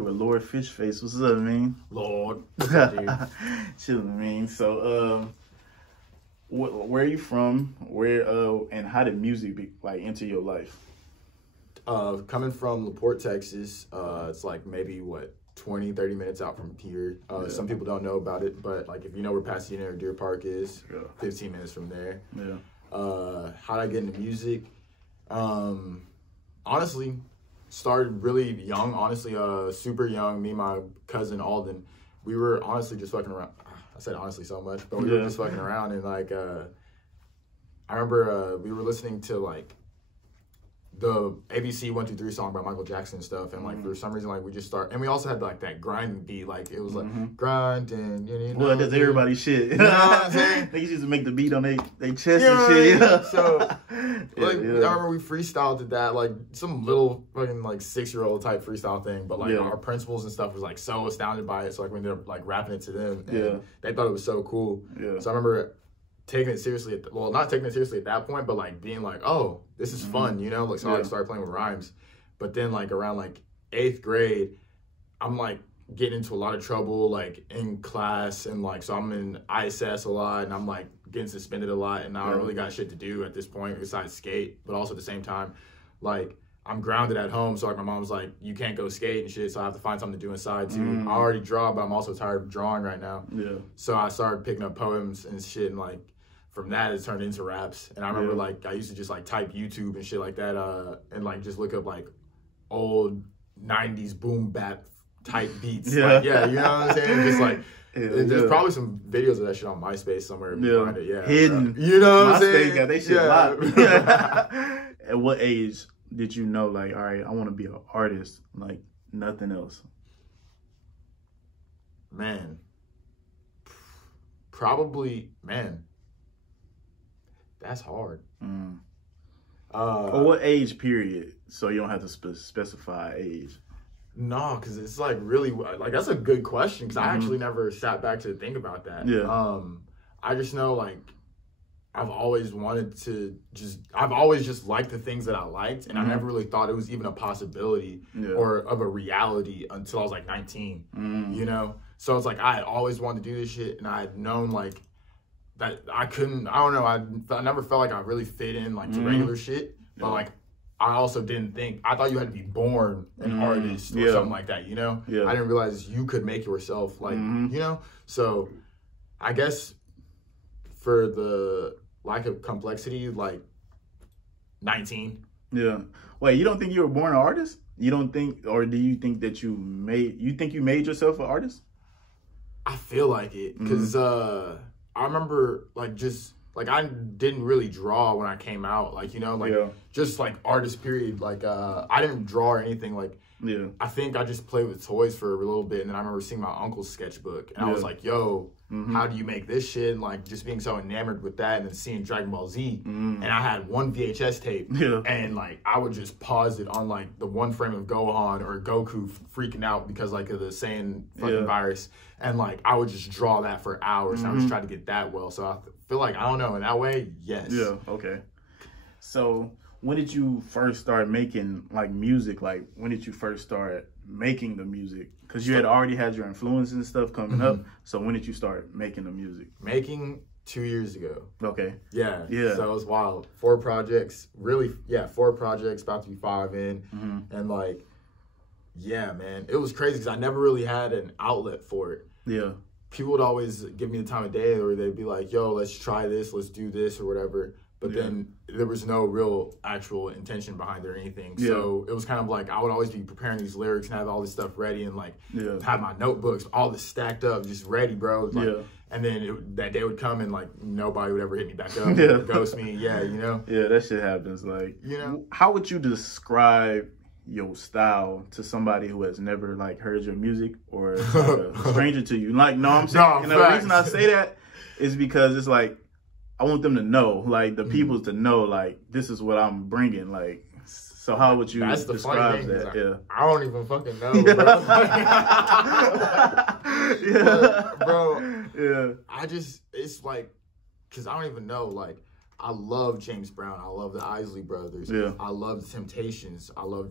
With Lord Fishface, what's up, man? Lord. Chilling, man. So, where are you from? Where and how did music enter your life? Coming from LaPorte, Texas, it's like maybe 20, 30 minutes out from here. Some people don't know about it, but like if you know where Pasadena or Deer Park is, 15 minutes from there. Yeah. How did I get into music? Honestly, started really young. Honestly, super young. Me and my cousin Alden, we were honestly just fucking around. I said honestly so much, but we were just fucking around, and like I remember we were listening to like the ABC 1, 2, 3 song by Michael Jackson and stuff, and like for some reason like we just start, and we also had like that grind beat, like it was like grinding, you know. Well, that's everybody's shit. You know what I'm saying? They used to make the beat on their chest and shit. Right? So like I remember we freestyled to that, like some little fucking like 6-year-old type freestyle thing, but like our principals and stuff was like so astounded by it, so like we ended up like rapping it to them, and they thought it was so cool. So I remember taking it seriously, not taking it seriously at that point, but like being like, oh, this is fun, you know? Like, so I started playing with rhymes. But then like around like 8th grade, I'm like getting into a lot of trouble, like in class, and like, so I'm in ISS a lot, and I'm like getting suspended a lot, and I don't really got shit to do at this point besides skate. But also at the same time, like I'm grounded at home, so like my mom was like, you can't go skate and shit, so I have to find something to do inside too. I already draw, but I'm also tired of drawing right now. So I started picking up poems and shit, and like from that it turned into raps. And I remember like I used to just like type YouTube and shit like that, and like just look up like old 90s boom bap type beats. Like, you know what I'm saying? Just like there's probably some videos of that shit on MySpace somewhere. Hidden. You know what I'm saying? MySpace got they shit locked. At what age did you know, like, all right, I want to be an artist, like nothing else? Man, probably, that's hard. Or what age period? So you don't have to specify age. No, because it's like really, like that's a good question, because I actually never sat back to think about that. I just know like I've always just liked the things that I liked, and I never really thought it was even a possibility or of a reality until I was like 19, you know? So it's like I had always wanted to do this shit, and I had known like that I couldn't, I don't know, I never felt like I really fit in like to regular shit, but like I also didn't think, I thought you had to be born an artist or something like that, you know? I didn't realize you could make yourself like, you know? So I guess for the lack of complexity, like 19. Wait, you don't think you were born an artist? You don't think, or do you think that you made yourself an artist? I feel like it, because I remember like just like I didn't really draw when I came out, like, you know, like just like artist period, like I didn't draw or anything, like I think I just played with toys for a little bit, and then I remember seeing my uncle's sketchbook, and I was like, yo, how do you make this shit? And like just being so enamored with that, and then seeing Dragon Ball Z, and I had one VHS tape, and like I would just pause it on like the one frame of Gohan or Goku freaking out because like of the Saiyan fucking virus, and like I would just draw that for hours, and I would just try to get that well. So I feel like, I don't know, in that way, yes. Okay. So when did you first start making like music? Like when did you first start making the music? Because you had already had your influences and stuff coming up. So when did you start making the music? Making 2 years ago. Okay. Yeah. So it was wild. 4 projects, really, 4 projects, about to be 5 in. And like, yeah, man, it was crazy because I never really had an outlet for it. People would always give me the time of day, or they'd be like, yo, let's try this, let's do this or whatever. But then there was no real actual intention behind it or anything. So it was kind of like I would always be preparing these lyrics and have all this stuff ready, and like have my notebooks, all this stacked up, just ready, bro. Like, and then that day would come, and like nobody would ever hit me back up, ghost me. You know? That shit happens. Like, you know, how would you describe your style to somebody who has never like heard your music or like a stranger to you? Like, no, I'm saying, and the reason I say that is because it's like, I want them to know, like the people to know, like this is what I'm bringing. Like, so how would you describe that? I don't even fucking know, bro. Bro, I just, it's like, cause I don't even know. Like, I love James Brown. I love the Isley Brothers. I love the Temptations. I love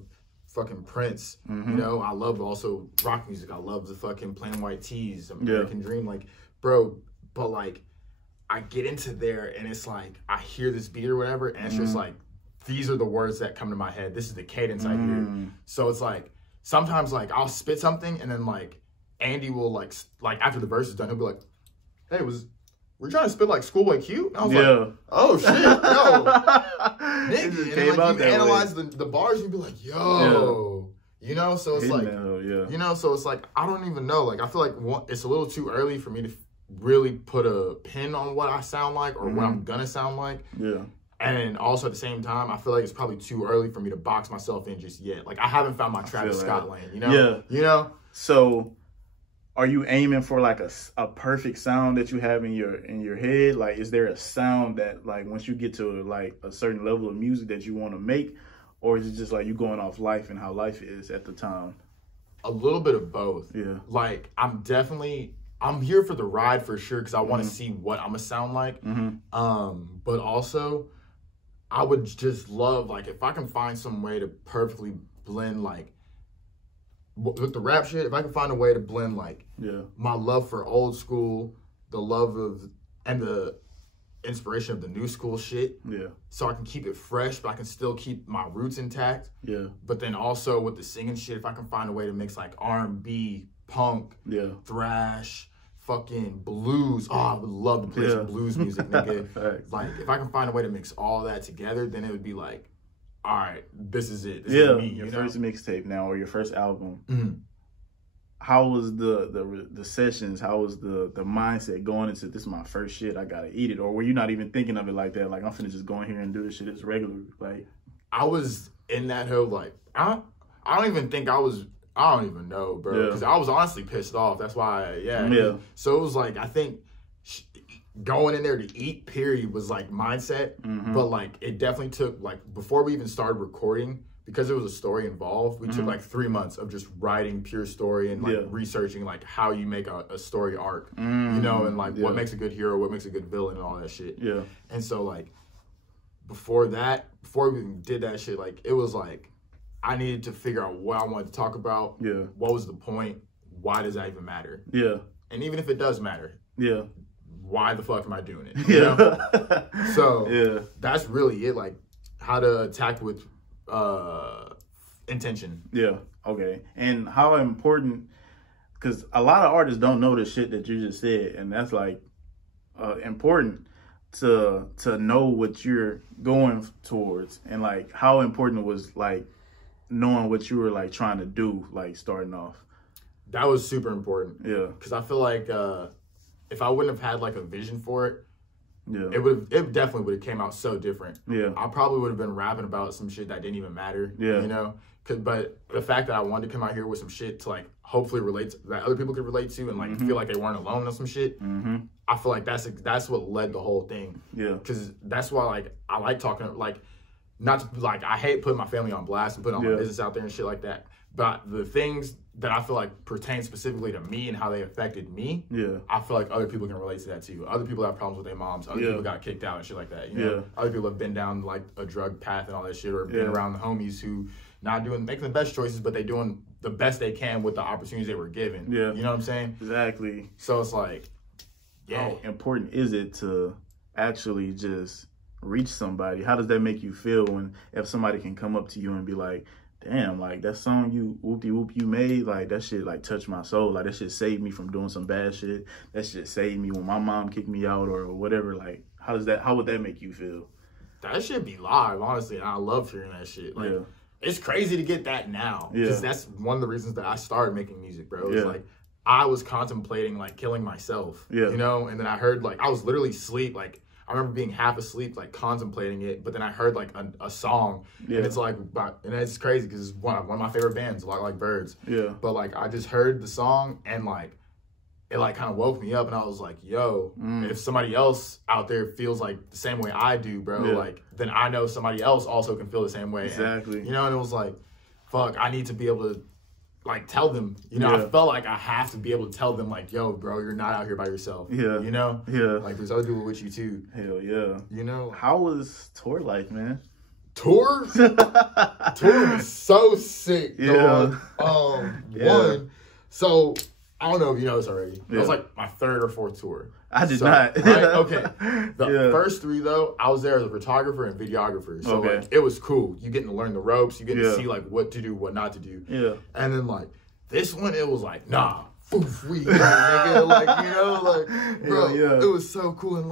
fucking Prince. You know, I love also rock music. I love the fucking Plain White T's, American Dream. Like, bro, but like, I get into there and it's like, I hear this beat or whatever, and it's just like, these are the words that come to my head. This is the cadence I hear. So it's like, sometimes like, I'll spit something and then like, Andy will like after the verse is done, he'll be like, hey, we're trying to spit like Schoolboy Q? And I was like, oh shit, yo. Nigga. And then like, you analyze the bars, you'd be like, yo. You know, so it's like, you know, so it's like, I don't even know. Like, I feel like it's a little too early for me to really put a pin on what I sound like or what I'm gonna sound like. Yeah. And also at the same time, I feel like it's probably too early for me to box myself in just yet. Like, I haven't found my Travis Scott lane, you know? Yeah. You know? So, are you aiming for like a perfect sound that you have in your head? Like, is there a sound that like once you get to like a certain level of music that you want to make, or is it just like you going off life and how life is at the time? A little bit of both. Yeah. Like, I'm here for the ride for sure because I want to see what I'm gonna sound like. But also, I would just love like if I can find some way to perfectly blend like. With the rap shit, if I can find a way to blend like my love for old school, the love of and the inspiration of the new school shit, so I can keep it fresh, but I can still keep my roots intact. But then also with the singing shit, if I can find a way to mix like R&B, punk, thrash, fucking blues. Oh, I would love to play some blues music, nigga. Like if I can find a way to mix all that together, then it would be like, all right, this is it. This is me. Your first mixtape now, or your first album. How was the sessions? How was the mindset going into this is my first shit? I gotta eat it, or were you not even thinking of it like that? Like I'm finna just go in here and do this shit as regular. Like I was in that whole like I don't even think I was. I don't even know, bro. Because I was honestly pissed off. That's why. So it was like I think. Going in there to eat, period, was like mindset. But like it definitely took like before we even started recording, because there was a story involved, we took like 3 months of just writing pure story and like researching like how you make a story arc, you know, and like what makes a good hero, what makes a good villain and all that shit. And so like before we did that shit, like it was like I needed to figure out what I wanted to talk about. What was the point? Why does that even matter? And even if it does matter. Why the fuck am I doing it? You know? So that's really it. Like how to attack with intention. Okay. And how important? Because a lot of artists don't know the shit that you just said, and that's like important to know what you're going towards, and like how important it was like knowing what you were like trying to do, like starting off. That was super important. Because I feel like. If I wouldn't have had like a vision for it, it definitely would have came out so different. I probably would have been rapping about some shit that didn't even matter. You know, but the fact that I wanted to come out here with some shit to like hopefully relate to, that other people could relate to and like feel like they weren't alone on some shit. I feel like that's what led the whole thing. Because that's why like I like talking like not to, like I hate putting my family on blast and putting all my business out there and shit like that. But the things that I feel like pertain specifically to me and how they affected me, I feel like other people can relate to that too. Other people have problems with their moms. Other people got kicked out and shit like that. You know? Other people have been down like a drug path and all that shit, or been around the homies who making the best choices, but they doing the best they can with the opportunities they were given. You know what I'm saying? Exactly. So it's like, how important is it to actually just reach somebody? How does that make you feel if somebody can come up to you and be like, damn, like that song you whoop you made, like that shit like touched my soul. Like that shit saved me from doing some bad shit. That shit saved me when my mom kicked me out or whatever. Like how would that make you feel? That shit be live, honestly. And I love hearing that shit. Like it's crazy to get that now. Because that's one of the reasons that I started making music, bro. It's like I was contemplating like killing myself. You know, and then I heard like I was literally asleep, like I remember being half asleep, like contemplating it, but then I heard like a song, and it's like, and it's crazy because it's one of my favorite bands, a lot like Birds. But like I just heard the song and like it like kind of woke me up, and I was like, yo, if somebody else out there feels like the same way I do, bro, like then I know somebody else also can feel the same way. Exactly. And, you know, and it was like, fuck, I need to be able to like tell them, you know, I felt like I have to be able to tell them like, yo, bro, you're not out here by yourself. You know? Like there's other people with you too. Hell yeah. You know? How was tour life, man? Tour was so sick, dog. One, so I don't know if you know this already. It was like my 3rd or 4th tour. I did not. Right? Okay. The first 3 though, I was there as a photographer and videographer. So like it was cool. You getting to learn the ropes. You get to see like what to do, what not to do. Yeah. And then like this one, it was like, nah, foof, we nigga. Like, you know, like, bro, it was so cool. And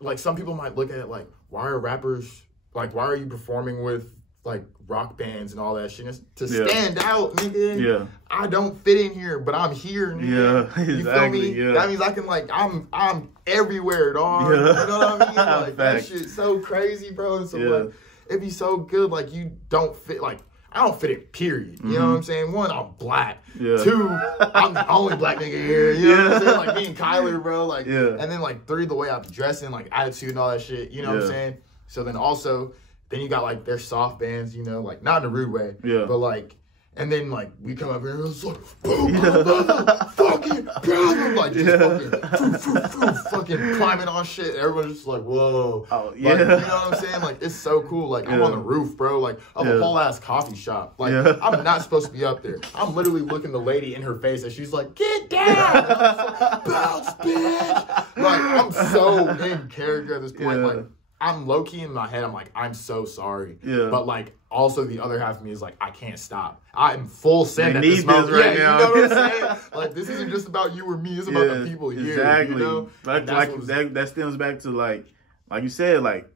like some people might look at it like, why are you performing with like rock bands and all that shit? It's to stand out, nigga. Yeah. I don't fit in here, but I'm here, nigga. Yeah, exactly. You feel me? Yeah. That means I can like I'm everywhere, dog. Yeah. You know what I mean? Like that shit's so crazy, bro. And so like it'd be so good, like you don't fit like I don't fit in, period. You know what I'm saying? 1, I'm black. Yeah. 2, I'm the only black nigga here. You know what I'm saying? Like me and Kyler, bro. Like and then like 3, the way I'm dressing, like attitude and all that shit. You know what I'm saying? So then also, then you got like their soft bands, you know, like not in a rude way, but like, and then like we come up here and it's like, boom, fucking problem, like just fucking climbing on shit. Everyone's just like, whoa, like, you know what I'm saying? Like it's so cool. Like I'm on the roof, bro. Like of a whole ass coffee shop. Like I'm not supposed to be up there. I'm literally looking the lady in her face and she's like, get down, and I'm just like, bounce, bitch. Like I'm so in character at this point, like. I'm low-key in my head, I'm like, I'm so sorry. Yeah. But, like, also the other half of me is like, I can't stop. I'm full send at this moment. Right now. You know what I'm saying? Like, this isn't just about you or me. It's about the people here. Exactly. You know? Like that stems back to, like you said, like,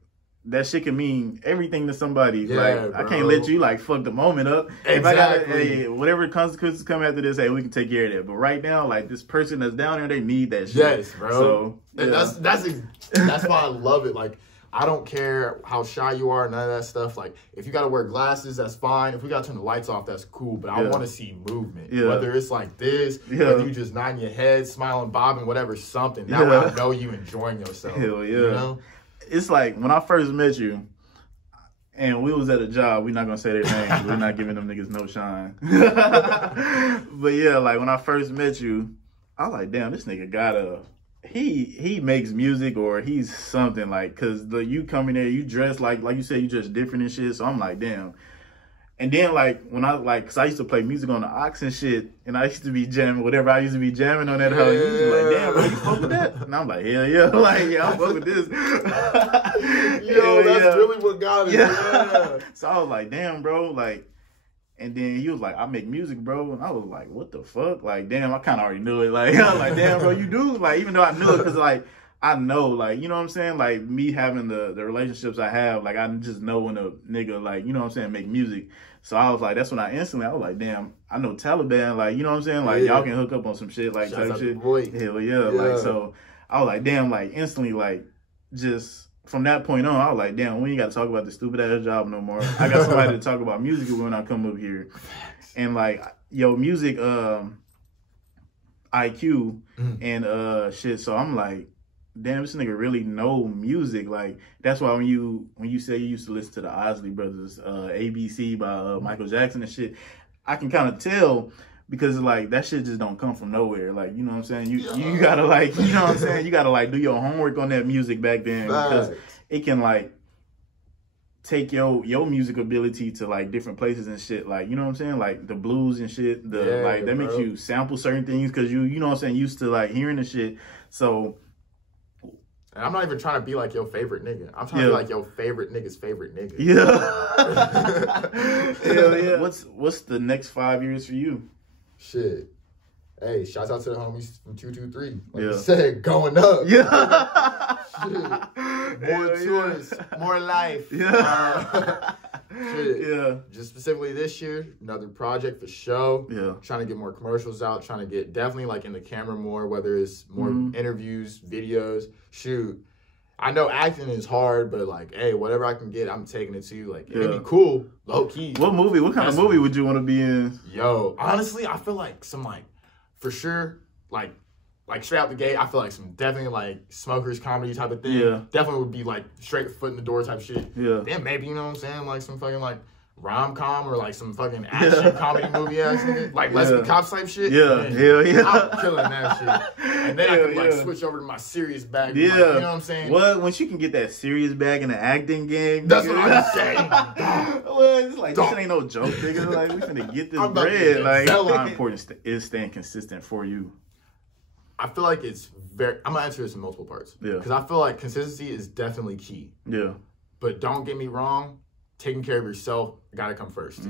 that shit can mean everything to somebody. Like, bro. I can't let you, like, fuck the moment up. Exactly. If I gotta, whatever consequences come after this, hey, we can take care of that. But right now, like, this person that's down there, they need that shit. Yes, bro. So, and that's why I love it. Like, I don't care how shy you are, none of that stuff. Like, if you got to wear glasses, that's fine. If we got to turn the lights off, that's cool. But I want to see movement. Yeah. Whether it's like this, whether you just nodding your head, smiling, bobbing, whatever, something. That way I know you enjoying yourself. Hell yeah. You know? It's like, when I first met you, and we was at a job, we're not going to say their names. We're not giving them niggas no shine. But yeah, like, when I first met you, I was like, damn, this nigga got a... He makes music or he's something, like, because you come in there, you dress like you said, you dress different and shit. So I'm like, damn. And then like when I because I used to play music on the aux and shit, and I used to be jamming whatever I used to be jamming on that hoe. You used to be like, damn, bro, you fuck with that? And I'm like, hell yeah, like yeah, I fuck with this. Yo, that's really what got it. Yeah. So I was like, damn, bro, like. And then he was like, I make music, bro. And I was like, what the fuck? Like, damn, I kind of already knew it. Like, I was like, damn, bro, you do? Like, even though I knew it, because, like, I know, like, you know what I'm saying? Like, me having the relationships I have, like, I just know when a nigga, like, you know what I'm saying, make music. So I was like, that's when I was like, damn, I know Taliban, like, you know what I'm saying? Like, y'all can hook up on some shit, like, type shit. Hell yeah. Like, so I was like, damn, like, instantly, like, just... From that point on, I was like, damn, we ain't got to talk about this stupid ass job no more. I got somebody to talk about music when I come up here. And like, yo, music, IQ and shit. So I'm like, damn, this nigga really know music. Like, that's why when you say you used to listen to the Isley Brothers, ABC by Michael Jackson and shit, I can kind of tell. Because, like, that shit just don't come from nowhere. Like, you know what I'm saying? You gotta, like, you know what I'm saying? You gotta, like, do your homework on that music back then. Because it can, like, take your music ability to, like, different places and shit. Like, you know what I'm saying? Like, the blues and shit. That makes you sample certain things. Because you know what I'm saying? Used to, like, hearing the shit. So... And I'm not even trying to be like your favorite nigga. I'm trying to be like your favorite nigga's favorite nigga. Yeah. Hell yeah. What's the next 5 years for you? Shit. Hey, shouts out to the homies from 223. Like you said, going up. Yeah. Shit. More tours, more life. Yeah. Shit. Yeah. Just specifically this year, another project for show. Yeah. Trying to get more commercials out, trying to get definitely like in the camera more, whether it's more interviews, videos. Shoot. I know acting is hard, but like, hey, whatever I can get, I'm taking it to. Like, it'd be cool, low key. What kind of movie would you want to be in? Yo, honestly, I feel like some like, for sure, like straight out the gate, I feel like some definitely like smokers comedy type of thing. Yeah. Definitely would be like straight foot in the door type shit. Yeah. Then maybe, you know what I'm saying? Like some fucking like rom-com or like some fucking action comedy movie ass nigga, like Let's Be Cops type shit. Yeah, hell yeah. I'm killing that shit. And then I can like switch over to my serious bag. Yeah. Like, you know what I'm saying? Well, when she can get that serious bag in the acting game. That's what I'm saying. Well, it's like, this ain't no joke, nigga. Like, we finna get this bread. Like, how important is staying consistent for you? I feel like it's very, I'm gonna answer this in multiple parts. Yeah. Because I feel like consistency is definitely key. Yeah. But don't get me wrong, taking care of yourself gotta come first.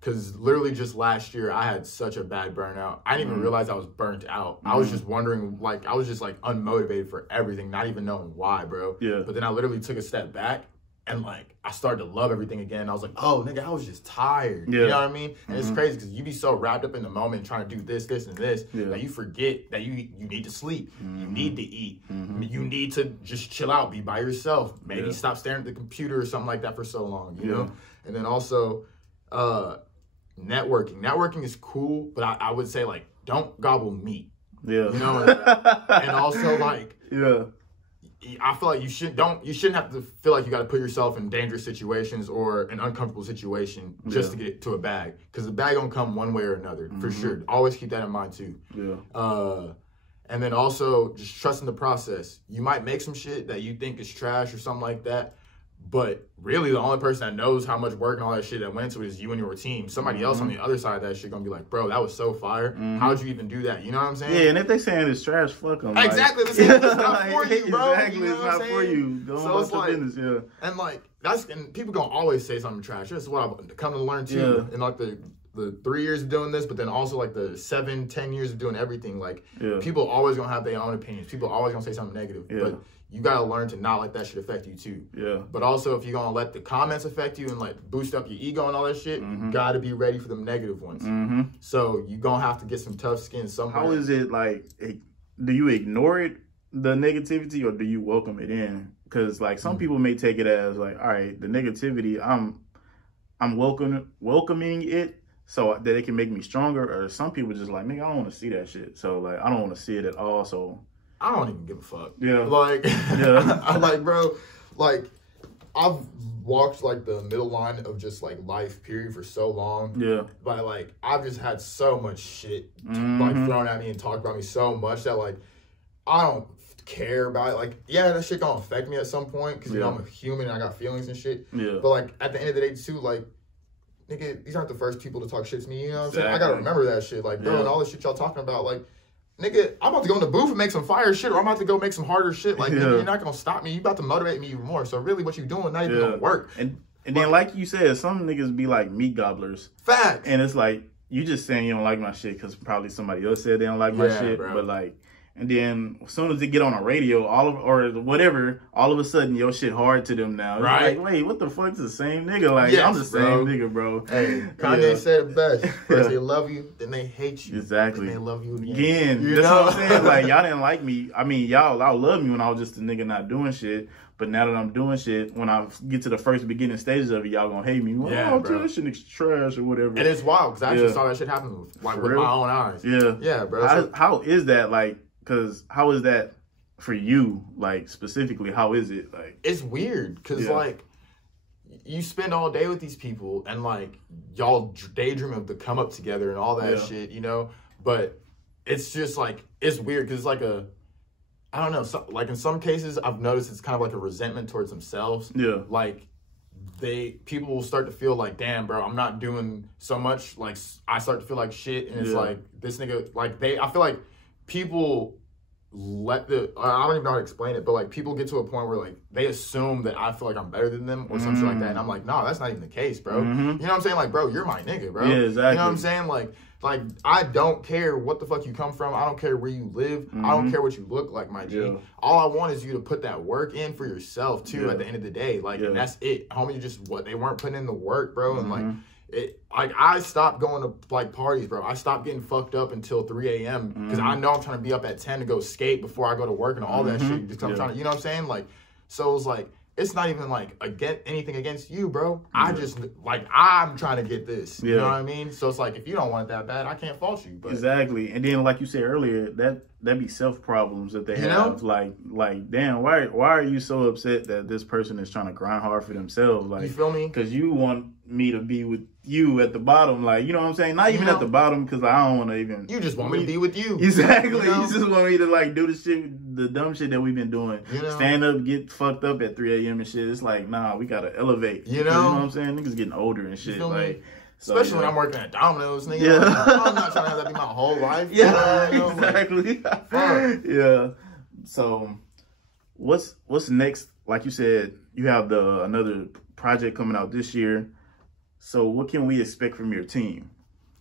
Because literally just last year, I had such a bad burnout. I didn't even realize I was burnt out. I was just wondering, like, I was just like unmotivated for everything, not even knowing why, bro. Yeah. But then I literally took a step back and like, I started to love everything again. I was like, oh, nigga, I was just tired. Yeah. You know what I mean? And it's crazy because you be so wrapped up in the moment trying to do this, this, and this that you forget that you need to sleep. You need to eat. You need to just chill out, be by yourself. Maybe stop staring at the computer or something like that for so long, you know? And then also, networking. Networking is cool, but I would say, like, don't gobble meat. Yeah. You know? And also, like, I feel like you shouldn't have to feel like you got to put yourself in dangerous situations or an uncomfortable situation just to get to a bag, because the bag gonna come one way or another for sure. Always keep that in mind too. Yeah. And then also just trusting the process. You might make some shit that you think is trash or something like that, but really the only person that knows how much work and all that shit that went into it is you and your team. Somebody else on the other side of that shit gonna be like, bro, that was so fire. How'd you even do that? You know what I'm saying? Yeah, and if they saying it's trash, fuck them. Exactly. Like, it's not for you, bro. Exactly, you know it's not for you. Go so it's like, business, and like, and people gonna always say something trash. That's what I've come to learn too. In like the 3 years of doing this, but then also like the 7-10 years of doing everything. Like, people always gonna have their own opinions. People always gonna say something negative. But you gotta learn to not let that shit affect you too. Yeah. But also, if you're gonna let the comments affect you and like boost up your ego and all that shit, you gotta be ready for them negative ones. So you're gonna have to get some tough skin somewhere. How is it like? Do you ignore it, the negativity, or do you welcome it in? Because like some people may take it as like, all right, the negativity, I'm welcoming it so that it can make me stronger. Or some people just like, nigga, I don't want to see that shit. So like, I don't want to see it at all. So I don't even give a fuck. Yeah. Like, I'm like, bro, like, I've walked like the middle line of just like life period for so long. Yeah. But like, I've just had so much shit like thrown at me and talked about me so much that like, I don't care about it. Like, yeah, that shit gonna affect me at some point because you know I'm a human and I got feelings and shit. Yeah. But like, at the end of the day too, like, nigga, these aren't the first people to talk shit to me. You know what I'm saying? I gotta remember that shit. Like, bro, and all the shit y'all talking about, like, nigga, I'm about to go in the booth and make some fire shit, or I'm about to go make some harder shit. Like, nigga, you're not gonna stop me. You about to motivate me even more. So really, what you doing not even gonna work. And then, like you said, some niggas be like meat gobblers. Fact. And it's like, you just saying you don't like my shit because probably somebody else said they don't like my shit. Bro. But like, and then as soon as they get on a radio, or whatever, all of a sudden your shit hard to them now. It's like, wait, what the fuck? It's the same nigga. Like, I'm the same nigga, bro. Hey, Kanye said it best. First they love you, then they hate you. Exactly. Then they love you again. That's what I'm saying. Like, y'all didn't like me. I mean, y'all love me when I was just a nigga not doing shit. But now that I'm doing shit, when I get to the first beginning stages of it, y'all gonna hate me. Oh, that shit is trash or whatever. And it's wild because I actually saw that shit happen like with my own eyes. Yeah. Yeah, bro. How is that like? Because how is that for you, like, specifically? How is it? Like, it's weird because, like, you spend all day with these people and, like, y'all daydream of the come up together and all that shit, you know? But it's just, like, it's weird because it's like I don't know, like, in some cases, I've noticed it's kind of like a resentment towards themselves. Yeah. Like, people will start to feel like, damn, bro, I'm not doing so much. Like, I start to feel like shit, and it's like, this nigga, like, I feel like people I don't even know how to explain it, but like people get to a point where like they assume that I feel like I'm better than them or some shit like that, and I'm like, no, that's not even the case, bro. You know what I'm saying? Like, bro, you're my nigga, bro. Yeah, exactly. You know what I'm saying? Like I don't care what the fuck you come from. I don't care where you live. I don't care what you look like, my G. Yeah. All I want is you to put that work in for yourself too. At the end of the day, like, and that's it. Homie, just what they weren't putting in the work, bro, and like. I stopped going to like parties, bro. I stopped getting fucked up until 3 a.m. because I know I'm trying to be up at 10 to go skate before I go to work and all that shit. Because I'm trying to, you know what I'm saying? Like, so it was like, it's not even like anything against you, bro. I just like I'm trying to get this. You know what I mean? So it's like if you don't want it that bad, I can't fault you. But exactly. And then like you said earlier, that be self problems that they have. Like damn, why are you so upset that this person is trying to grind hard for themselves? Like, you feel me? Because you want me to be with you at the bottom, like, you know what I'm saying? Not even at the bottom, because I don't want to even. You just want me to be with you. Exactly. You just want me to like do the shit, the dumb shit that we've been doing. Stand up, get fucked up at 3 a.m. and shit. It's like, nah, we gotta elevate. You know what I'm saying? Niggas getting older and shit. Like, especially when I'm working at Domino's, nigga. Yeah. Like, I'm not trying to have that be my whole life. Yeah, exactly. Yeah. So, what's next? Like you said, you have another project coming out this year. So what can we expect from your team?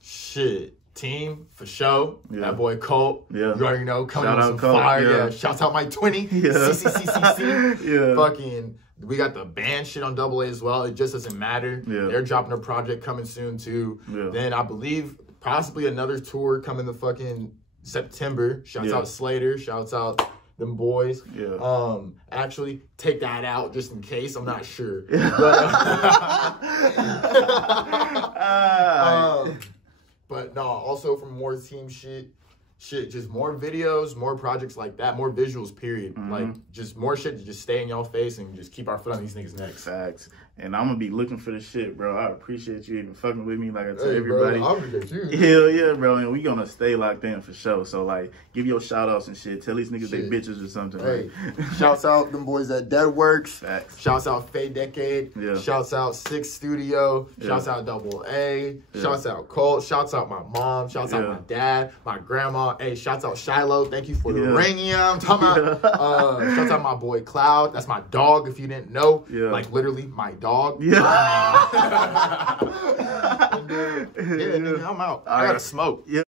Shit. Team, for sure. Yeah. That boy Colt. Yeah. You already know. Coming with some Colt, fire. Yeah. Shouts out my 20. Yeah. CCCCC. Yeah. Fucking, we got the band shit on AA as well. It just doesn't matter. Yeah. They're dropping a project coming soon too. Yeah. Then I believe possibly another tour coming the fucking September. Shouts out Slater. Shouts out them boys. Yeah. Actually, take that out just in case. I'm not sure. But no, also from more team shit, just more videos, more projects like that, more visuals, period. Like, just more shit to just stay in y'all face and just keep our foot on these niggas' necks. Facts. And I'm gonna be looking for the shit, bro. I appreciate you even fucking with me, like I tell everybody. Bro, I appreciate you. Hell yeah, bro. And we gonna stay locked in for sure. So, like, give your shout outs and shit. Tell these niggas they bitches or something. Hey, shouts out them boys at Deadworks. Facts. Shouts out Fade Decade. Yeah. Shouts out Six Studio. Yeah. Shouts out AA. Yeah. Shouts out Colt. Shouts out my mom. Shouts out my dad, my grandma. Hey, shouts out Shiloh. Thank you for the ring. Yeah, I'm talking about. Shouts out my boy Cloud. That's my dog. If you didn't know, like literally my dog. Yeah. Nigga, I'm out. I gotta smoke. Yeah.